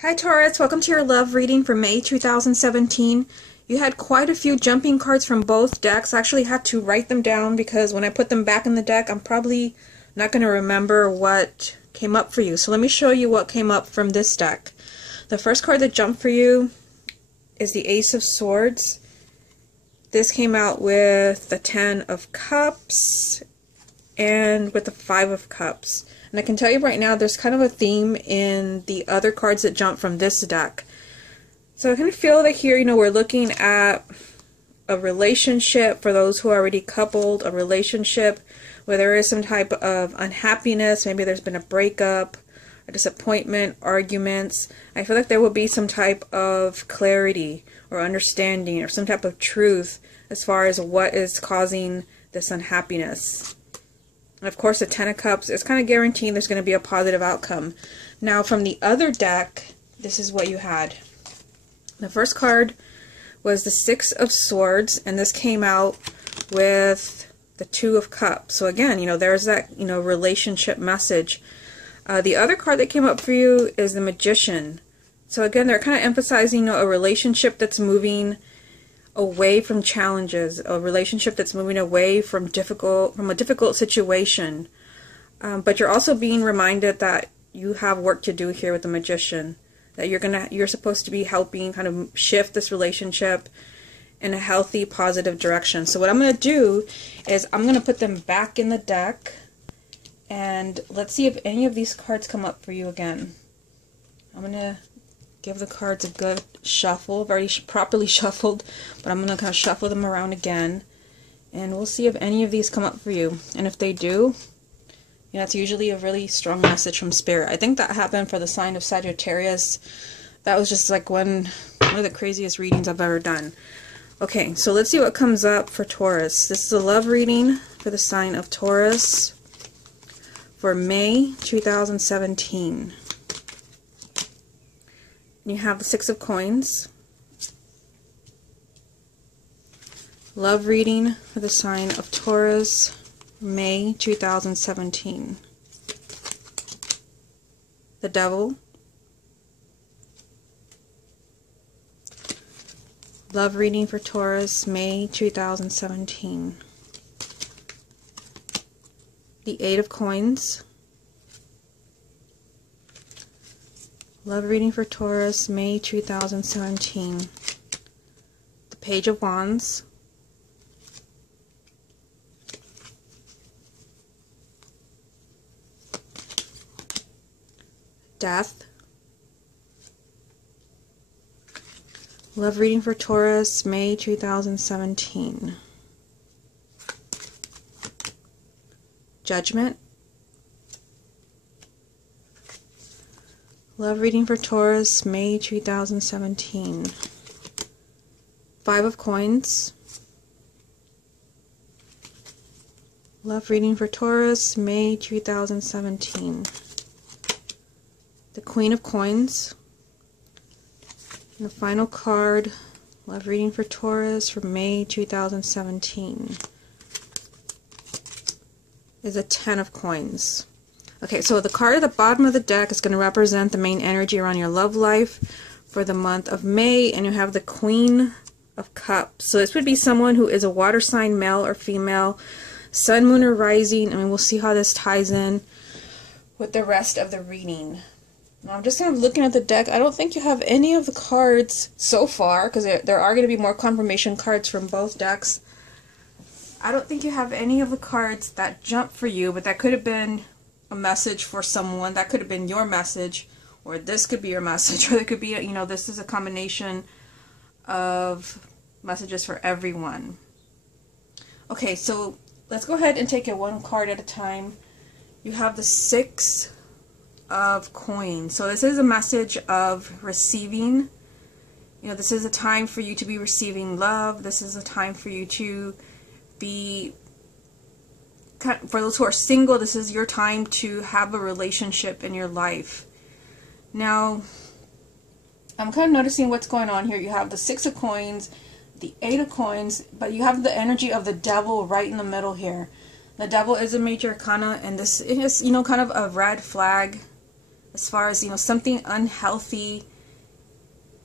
Hi Taurus, welcome to your love reading for May 2017. You had quite a few jumping cards from both decks. I actually had to write them down because when I put them back in the deck, I'm probably not going to remember what came up for you. So let me show you what came up from this deck. The first card that jumped for you is the Ace of Swords. This came out with the Ten of Cups and with the Five of Cups. And I can tell you right now, there's kind of a theme in the other cards that jump from this deck. So I kind of feel that here, we're looking at a relationship for those who are already coupled, a relationship where there is some type of unhappiness, maybe there's been a breakup, a disappointment, arguments. I feel like there will be some type of clarity or understanding or some type of truth as far as what is causing this unhappiness. And of course, the Ten of Cups is kind of guaranteeing there's going to be a positive outcome. Now, from the other deck, this is what you had. The first card was the Six of Swords, and this came out with the Two of Cups. So again, there's that, relationship message. The other card that came up for you is the Magician. So again, they're kind of emphasizing, a relationship that's moving away from challenges, a relationship that's moving away from a difficult situation. But you're also being reminded that you have work to do here with the Magician. That you're supposed to be helping kind of shift this relationship in a healthy, positive direction. So what I'm going to do is I'm going to put them back in the deck, and let's see if any of these cards come up for you again. I'm going to give the cards a good shuffle. I've already properly shuffled, but I'm going to kind of shuffle them around again, and we'll see if any of these come up for you. And if they do, it's usually a really strong message from Spirit. I think that happened for the sign of Sagittarius. That was just like one of the craziest readings I've ever done. Okay, so let's see what comes up for Taurus. This is a love reading for the sign of Taurus for May 2017. You have the Six of Coins. Love reading for the sign of Taurus, May 2017. The Devil. Love reading for Taurus, May 2017. The Eight of Coins. Love reading for Taurus, May 2017. The Page of Wands. Death. Love reading for Taurus, May 2017. Judgment. Love reading for Taurus, May 2017. Five of Coins. Love reading for Taurus, May 2017. The Queen of Coins. And the final card, love reading for Taurus for May 2017, is a Ten of Coins. Okay, so the card at the bottom of the deck is going to represent the main energy around your love life for the month of May, and you have the Queen of Cups. So this would be someone who is a water sign, male or female, sun, moon, or rising. We'll see how this ties in with the rest of the reading. Now I'm just kind of looking at the deck. I don't think you have any of the cards so far, because there are going to be more confirmation cards from both decks. I don't think you have any of the cards that jump for you, but that could have been a message for someone. That could have been your message, or this could be your message, or it could be, this is a combination of messages for everyone. Okay, so let's go ahead and take it one card at a time. You have the Six of Coins. So this is a message of receiving. This is a time for you to be receiving love. This is a time for you to be, for those who are single, this is your time to have a relationship in your life. Now, I'm kind of noticing what's going on here. You have the Six of Coins, the Eight of Coins, but you have the energy of the Devil right in the middle here. The Devil is a major arcana, and this is, kind of a red flag, as far as, something unhealthy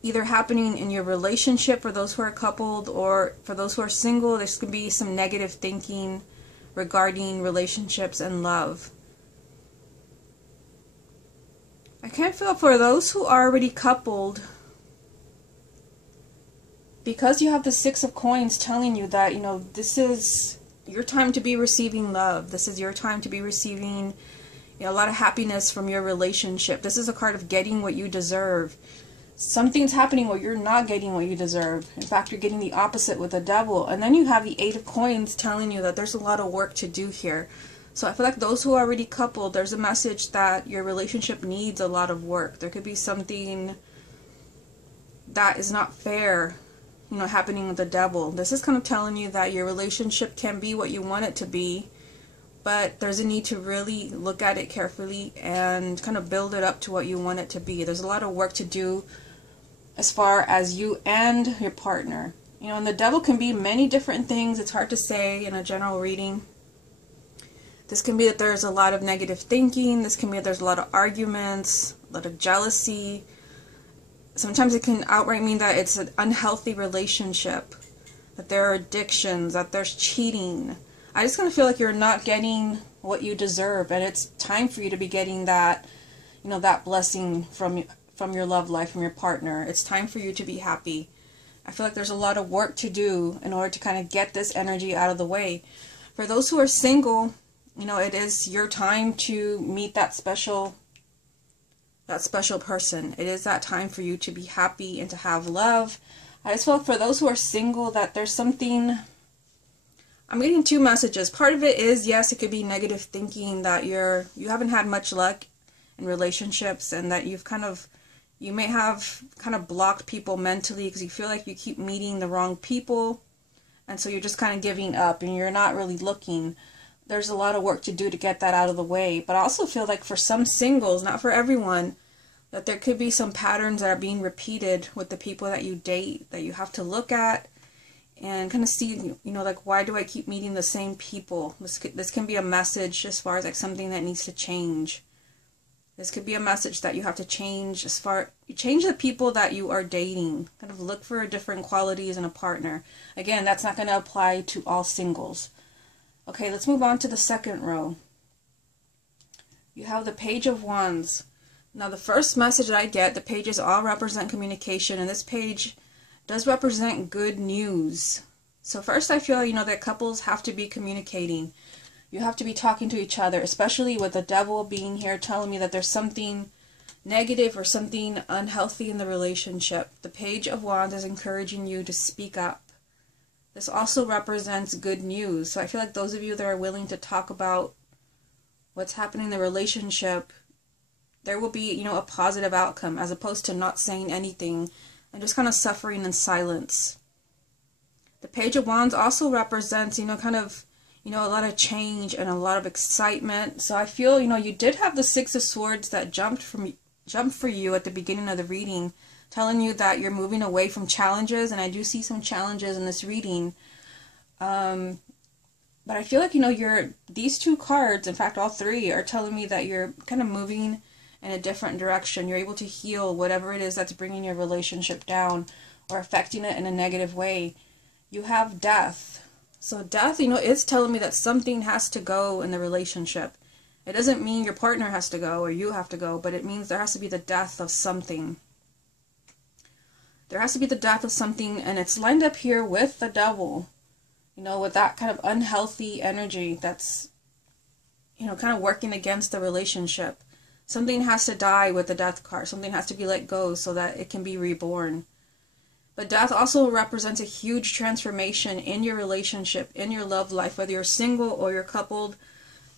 either happening in your relationship for those who are coupled, or for those who are single, there's going to be some negative thinking regarding relationships and love. I can feel for those who are already coupled, because you have the Six of Coins telling you that, this is your time to be receiving love. This is your time to be receiving, a lot of happiness from your relationship. This is a card of getting what you deserve. Something's happening where you're not getting what you deserve. In fact, you're getting the opposite with the Devil. And then you have the Eight of Coins telling you that there's a lot of work to do here. So I feel like those who are already coupled, there's a message that your relationship needs a lot of work. There could be something that is not fair, happening with the Devil. This is kind of telling you that your relationship can be what you want it to be, but there's a need to really look at it carefully and kind of build it up to what you want it to be. There's a lot of work to do as far as you and your partner. And the Devil can be many different things. It's hard to say in a general reading. This can be that there's a lot of negative thinking. This can be that there's a lot of arguments, a lot of jealousy. Sometimes it can outright mean that it's an unhealthy relationship, that there are addictions, that there's cheating. I just kind of feel like you're not getting what you deserve, and it's time for you to be getting that, that blessing from your love life, from your partner. It's time for you to be happy. I feel like there's a lot of work to do in order to kind of get this energy out of the way. For those who are single, it is your time to meet that special person. It is that time for you to be happy and to have love. I just feel like for those who are single, that there's something. I'm getting two messages. Part of it is, yes, it could be negative thinking that you haven't had much luck in relationships, and that you may have kind of blocked people mentally because you feel like you keep meeting the wrong people, and so you're just kind of giving up and you're not really looking. There's a lot of work to do to get that out of the way. But I also feel like for some singles, not for everyone, that there could be some patterns that are being repeated with the people that you date, that you have to look at and kind of see, like, why do I keep meeting the same people? This can be a message as far as like something that needs to change. This could be a message that you have to change change the people that you are dating. Kind of look for different qualities in a partner. Again, that's not going to apply to all singles. Okay, let's move on to the second row. You have the Page of Wands. Now, the first message that I get, the pages all represent communication, and this page does represent good news. So first, I feel, that couples have to be communicating. You have to be talking to each other, especially with the Devil being here telling me that there's something negative or something unhealthy in the relationship. The Page of Wands is encouraging you to speak up. This also represents good news. So I feel like those of you that are willing to talk about what's happening in the relationship, there will be, a positive outcome, as opposed to not saying anything and just kind of suffering in silence. The Page of Wands also represents, kind of, a lot of change and a lot of excitement. So I feel, you did have the Six of Swords that jumped for you at the beginning of the reading, telling you that you're moving away from challenges, and I do see some challenges in this reading. But I feel like, these two cards, in fact, all three, are telling me that you're kind of moving in a different direction. You're able to heal whatever it is that's bringing your relationship down or affecting it in a negative way. You have Death. So Death, is telling me that something has to go in the relationship. It doesn't mean your partner has to go or you have to go, but it means there has to be the death of something. There has to be the death of something, and it's lined up here with the Devil, with that kind of unhealthy energy that's, kind of working against the relationship. Something has to die with the Death card. Something has to be let go so that it can be reborn. But Death also represents a huge transformation in your relationship, in your love life, whether you're single or you're coupled.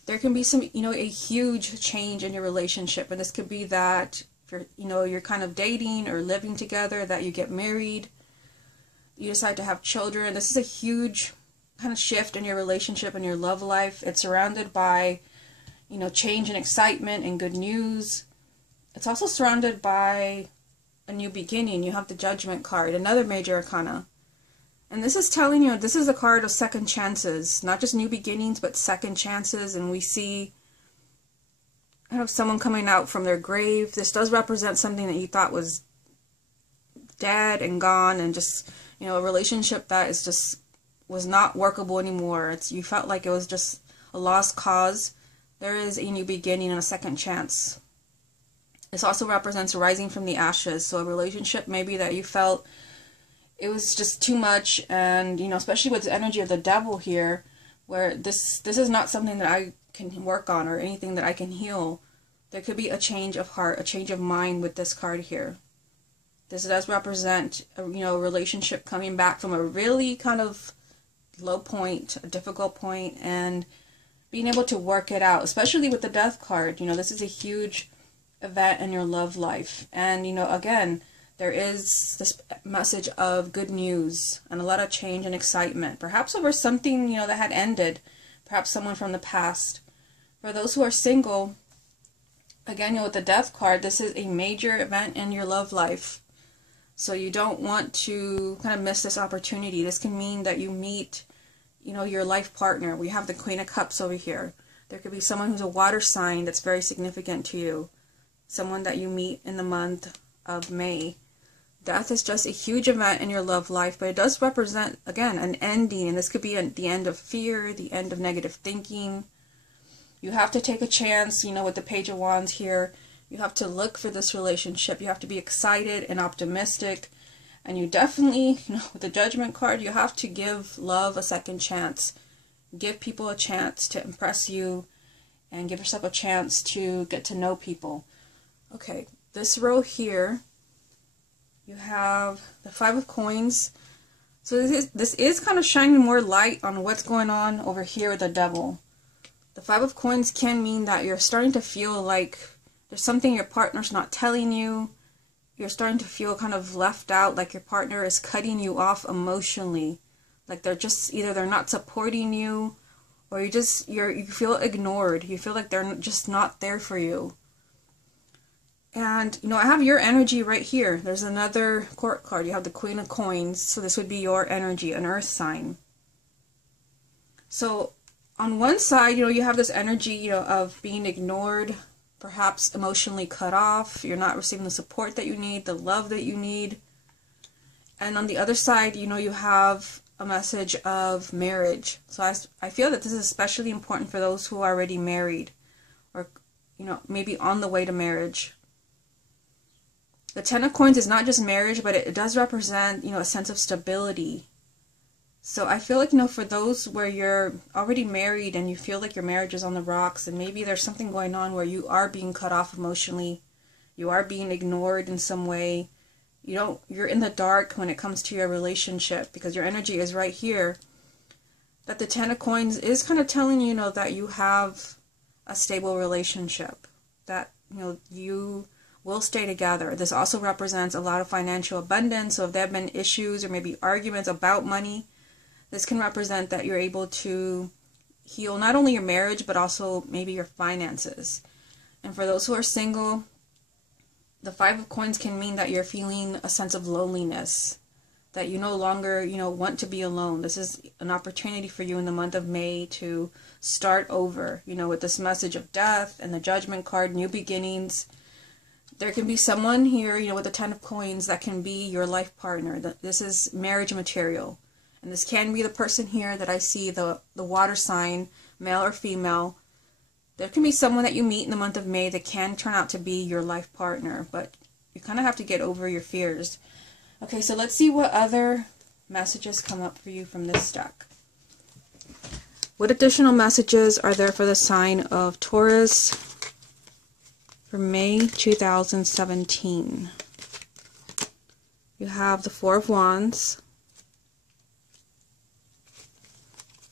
There can be some, a huge change in your relationship, and this could be that if you're kind of dating or living together, that you get married, you decide to have children. This is a huge kind of shift in your relationship and your love life. It's surrounded by, change and excitement and good news. It's also surrounded by a new beginning. You have the Judgment card, another major arcana. And this is telling you, this is a card of second chances, not just new beginnings, but second chances. And we see kind of someone coming out from their grave. This does represent something that you thought was dead and gone, and just, you know, a relationship that is just was not workable anymore. You felt like it was just a lost cause. There is a new beginning and a second chance. This also represents rising from the ashes. So a relationship maybe that you felt it was just too much, and, you know, especially with the energy of the devil here, where this is not something that I can work on or anything that I can heal. There could be a change of heart, a change of mind with this card here. This does represent a, you know, a relationship coming back from a really kind of low point, a difficult point, and being able to work it out, especially with the Death card. You know, this is a huge event in your love life. And, you know, again, there is this message of good news and a lot of change and excitement, perhaps over something, you know, that had ended, perhaps someone from the past. For those who are single, again, you know, with the Death card, this is a major event in your love life. So you don't want to kind of miss this opportunity. This can mean that you meet, you know, your life partner. We have the Queen of Cups over here. There could be someone who's a water sign that's very significant to you. Someone that you meet in the month of May. Death is just a huge event in your love life, but it does represent, again, an ending. And this could be the end of fear, the end of negative thinking. You have to take a chance, you know, with the Page of Wands here. You have to look for this relationship. You have to be excited and optimistic. And you definitely, you know, with the Judgment card, you have to give love a second chance. Give people a chance to impress you, and give yourself a chance to get to know people. Okay, this row here, you have the Five of Coins. So this is kind of shining more light on what's going on over here with the Devil. The Five of Coins can mean that you're starting to feel like there's something your partner's not telling you. You're starting to feel kind of left out, like your partner is cutting you off emotionally. Like they're just, either they're not supporting you, or you feel ignored. You feel like they're just not there for you. And, you know, I have your energy right here. There's another court card. You have the Queen of Coins. So this would be your energy, an earth sign. So on one side, you know, you have this energy, you know, of being ignored, perhaps emotionally cut off. You're not receiving the support that you need, the love that you need. And on the other side, you know, you have a message of marriage. So I feel that this is especially important for those who are already married, or, you know, maybe on the way to marriage. The Ten of Coins is not just marriage, but it does represent, you know, a sense of stability. So I feel like, you know, for those where you're already married and you feel like your marriage is on the rocks, and maybe there's something going on where you are being cut off emotionally, you are being ignored in some way, you're in the dark when it comes to your relationship, because your energy is right here, that the Ten of Coins is kind of telling you, you know, that you have a stable relationship, that, you know, you will stay together. This also represents a lot of financial abundance. So if there have been issues or maybe arguments about money, this can represent that you're able to heal not only your marriage, but also maybe your finances. And for those who are single, the Five of Coins can mean that you're feeling a sense of loneliness, that you no longer, you know, want to be alone. This is an opportunity for you in the month of May to start over, you know, with this message of death and the Judgment card, new beginnings. There can be someone here, you know, with the Ten of Coins that can be your life partner. This is marriage material. And this can be the person here that I see, the water sign, male or female. There can be someone that you meet in the month of May that can turn out to be your life partner. But you kind of have to get over your fears. Okay, so let's see what other messages come up for you from this deck. What additional messages are there for the sign of Taurus for May 2017? You have the Four of Wands.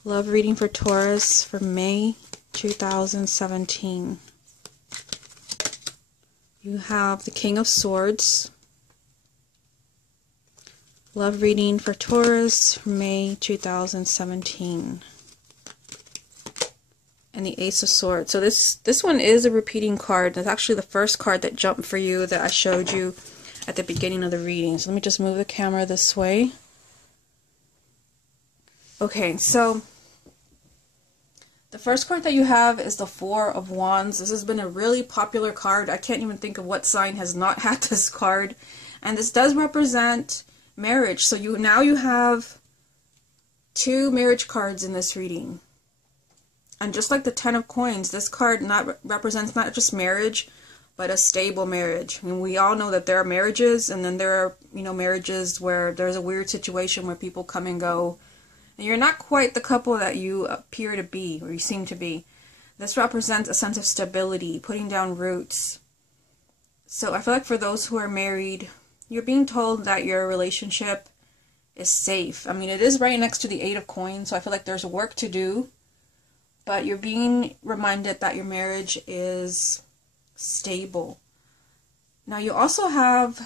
Love reading for Taurus for May 2017. You have the King of Swords. Love reading for Taurus for May 2017. And the Ace of Swords. So this one is a repeating card. That's actually the first card that jumped for you that I showed you at the beginning of the reading. So let me just move the camera this way. Okay, so The first card that you have is the Four of Wands. This has been a really popular card. I can't even think of what sign has not had this card. And this does represent marriage. So now you have 2 marriage cards in this reading. And just like the Ten of Coins, this card represents not just marriage, but a stable marriage. I mean, we all know that there are marriages, and then there are, marriages where there's a weird situation where people come and go. And you're not quite the couple that you appear to be, or you seem to be. This represents a sense of stability, putting down roots. So I feel like for those who are married, you're being told that your relationship is safe. I mean, it is right next to the Eight of Coins, so I feel like there's work to do. But you're being reminded that your marriage is stable. Now you also have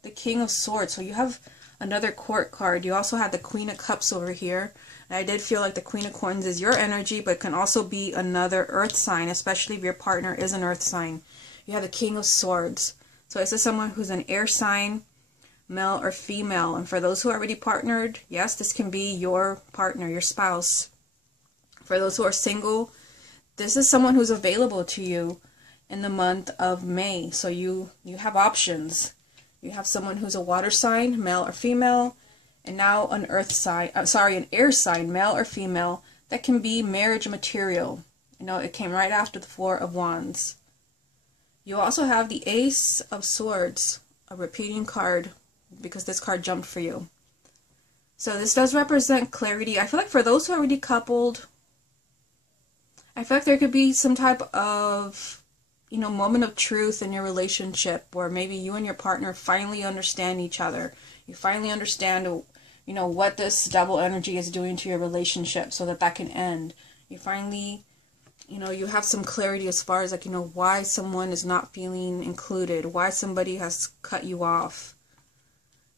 the King of Swords, so you have another court card. You also have the Queen of Cups over here. And I did feel like the Queen of Coins is your energy, but can also be another earth sign, especially if your partner is an earth sign. You have the King of Swords. So this is someone who's an air sign, male or female. And for those who are already partnered, yes, this can be your partner, your spouse. For those who are single, this is someone who's available to you in the month of May. So you have options. You have someone who's a water sign, male or female, and now an earth sign, an air sign, male or female, that can be marriage material. It came right after the Four of Wands. You also have the Ace of Swords, a repeating card, because this card jumped for you. So this does represent clarity. I feel like for those who are already coupled, I feel like there could be some type of, moment of truth in your relationship where maybe you and your partner finally understand each other. You finally understand, what this double energy is doing to your relationship so that can end. You finally, you have some clarity as far as why someone is not feeling included, why somebody has cut you off.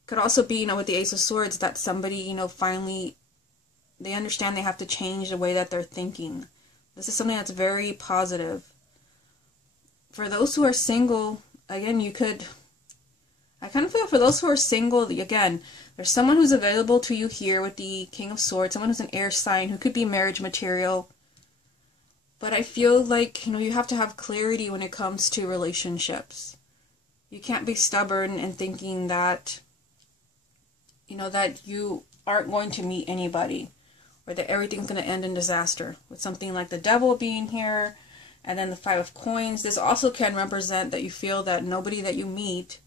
Could also be, with the Ace of Swords, that somebody, finally, they understand they have to change the way that they're thinking. This is something that's very positive. For those who are single, again, I kind of feel for those who are single, again, there's someone who's available to you here with the King of Swords, someone who's an air sign, who could be marriage material. But I feel like, you have to have clarity when it comes to relationships. You can't be stubborn and thinking that, that you aren't going to meet anybody, or that everything's going to end in disaster. With something like the Devil being here, and then the Five of Coins, this also can represent that you feel that nobody that you meet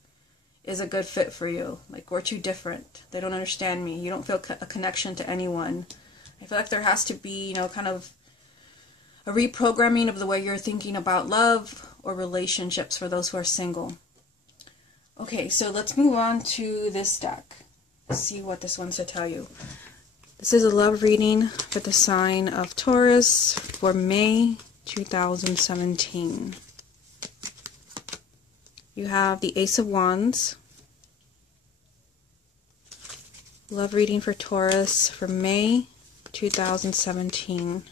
is a good fit for you. Like, we're too different. They don't understand me. You don't feel a connection to anyone. I feel like there has to be, kind of a reprogramming of the way you're thinking about love or relationships for those who are single. Okay, so let's move on to this deck. Let's see what this one's to tell you. This is a love reading for the sign of Taurus for May 2017. You have the Ace of Wands. Love reading for Taurus for May 2017.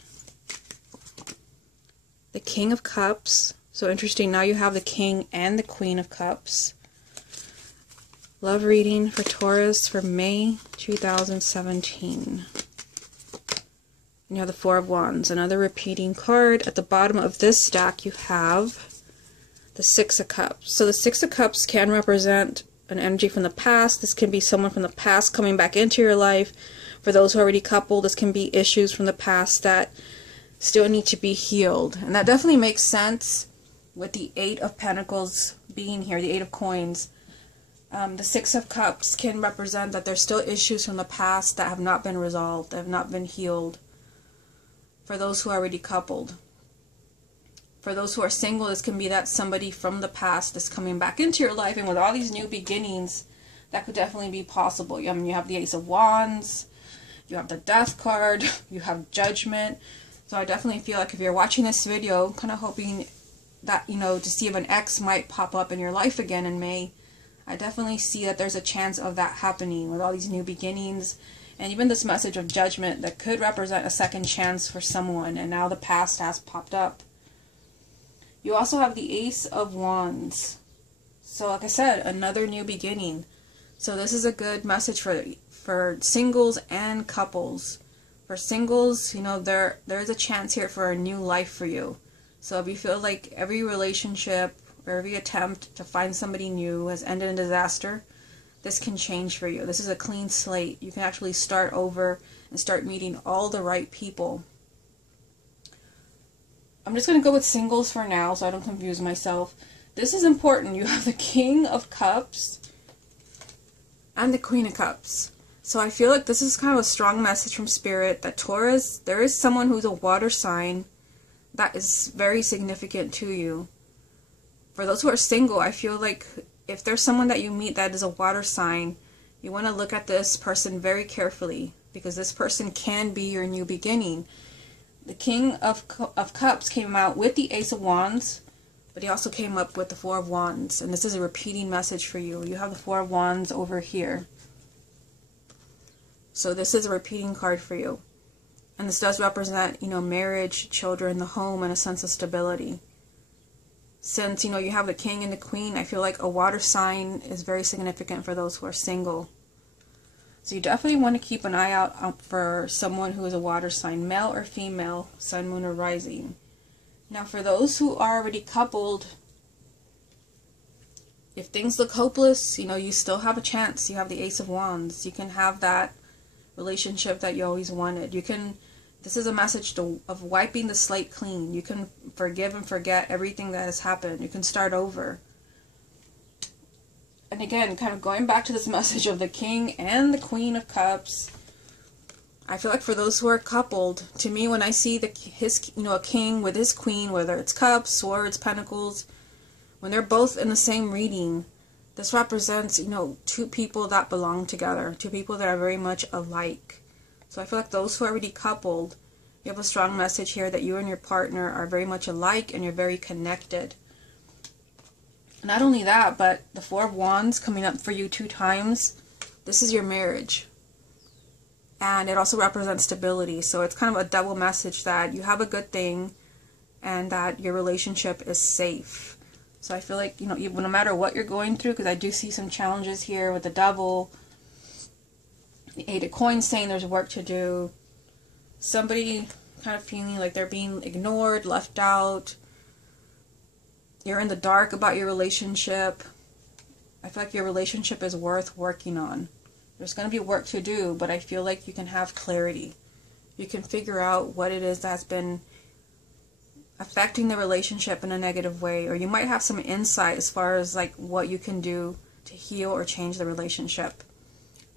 The King of Cups. So interesting, now you have the King and the Queen of Cups. Love reading for Taurus for May 2017. You have the Four of Wands, another repeating card. At the bottom of this stack you have the Six of Cups. So the Six of Cups can represent an energy from the past. This can be someone from the past coming back into your life. For those who are already coupled, this can be issues from the past that still need to be healed. And that definitely makes sense with the Eight of Pentacles being here, the Eight of Coins. The Six of Cups can represent that there's still issues from the past that have not been resolved, that have not been healed. For those who are already coupled. For those who are single, this can be that somebody from the past is coming back into your life, and with all these new beginnings, that could definitely be possible. I mean, you have the Ace of Wands, you have the Death card, you have Judgment. So I definitely feel like if you're watching this video, kind of hoping that, to see if an ex might pop up in your life again in May, I definitely see that there's a chance of that happening with all these new beginnings. And even this message of judgment that could represent a second chance for someone, and now the past has popped up. You also have the Ace of Wands. So like I said, another new beginning. So this is a good message for singles and couples. For singles, you know, there is a chance here for a new life for you. So if you feel like every relationship or every attempt to find somebody new has ended in disaster, this can change for you. This is a clean slate. You can actually start over and start meeting all the right people. I'm just going to go with singles for now so I don't confuse myself. This is important. You have the King of Cups and the Queen of Cups. So I feel like this is kind of a strong message from Spirit that Taurus, there is someone who's a water sign that is very significant to you. For those who are single, I feel like if there's someone that you meet that is a water sign, you want to look at this person very carefully, because this person can be your new beginning. The King of Cups came out with the Ace of Wands, but he also came up with the Four of Wands, and this is a repeating message for you. You have the Four of Wands over here. So this is a repeating card for you. And this does represent, you know, marriage, children, the home, and a sense of stability. Since, you know, you have the King and the Queen, I feel like a water sign is very significant for those who are single. So you definitely want to keep an eye out for someone who is a water sign, male or female, sun, moon, or rising. Now for those who are already coupled, if things look hopeless, you know, you still have a chance. You have the Ace of Wands. You can have that relationship that you always wanted. You can, this is a message of wiping the slate clean. You can forgive and forget everything that has happened. You can start over. And again, kind of going back to this message of the King and the Queen of Cups, I feel like for those who are coupled, to me, when I see a king with his queen, whether it's cups, swords, pentacles, when they're both in the same reading, this represents, you know, two people that belong together, two people that are very much alike. So I feel like those who are already coupled, you have a strong message here that you and your partner are very much alike and you're very connected. Not only that, but the Four of Wands coming up for you 2 times, this is your marriage. And it also represents stability. So it's kind of a double message that you have a good thing and that your relationship is safe. So I feel like, you know, no matter what you're going through, because I do see some challenges here with the Devil, the 8 of Coins saying there's work to do, somebody kind of feeling like they're being ignored, left out, you're in the dark about your relationship. I feel like your relationship is worth working on. There's going to be work to do, but I feel like you can have clarity. You can figure out what it is that's been affecting the relationship in a negative way, or you might have some insight as far as like what you can do to heal or change the relationship.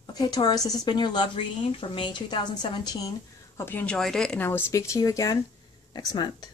Okay, Taurus, this has been your love reading for May 2017. Hope you enjoyed it, and I will speak to you again next month.